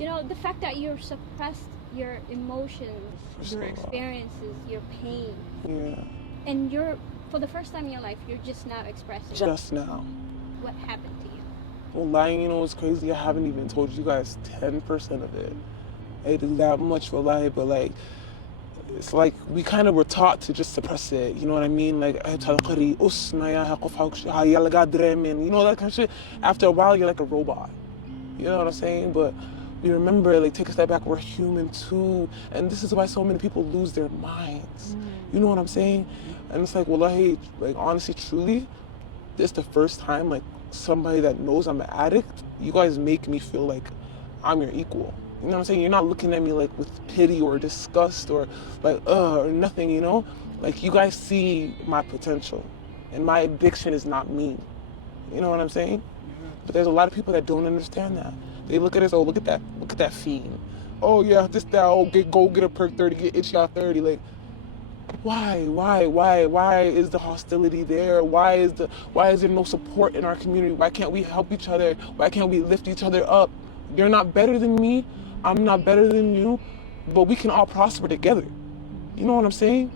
You know, the fact that you're suppressed your emotions, your experiences, your pain. Yeah. And for the first time in your life, you're just now expressing. Just now. What happened to you? Well, lying, you know what's crazy? I haven't even told you guys 10% of it. It is that much for lie, but like, it's like we kind of were taught to just suppress it. You know what I mean? Like, you know, that kind of shit. After a while, you're like a robot. You know what I'm saying? But we remember, like, take a step back, we're human too. And this is why so many people lose their minds. You know what I'm saying? And it's like, wallahi, like, honestly, truly, this is the first time, like, somebody that knows I'm an addict, you guys make me feel like I'm your equal. You know what I'm saying? You're not looking at me like with pity or disgust or like, or nothing, you know? Like, you guys see my potential. And my addiction is not me. You know what I'm saying? But there's a lot of people that don't understand that. They look at us, oh, look at that fiend. Oh yeah, this, that, oh, go get a perk 30, get itch out 30. Like, why is the hostility there? Why is there no support in our community? Why can't we help each other? Why can't we lift each other up? You're not better than me, I'm not better than you, but we can all prosper together. You know what I'm saying?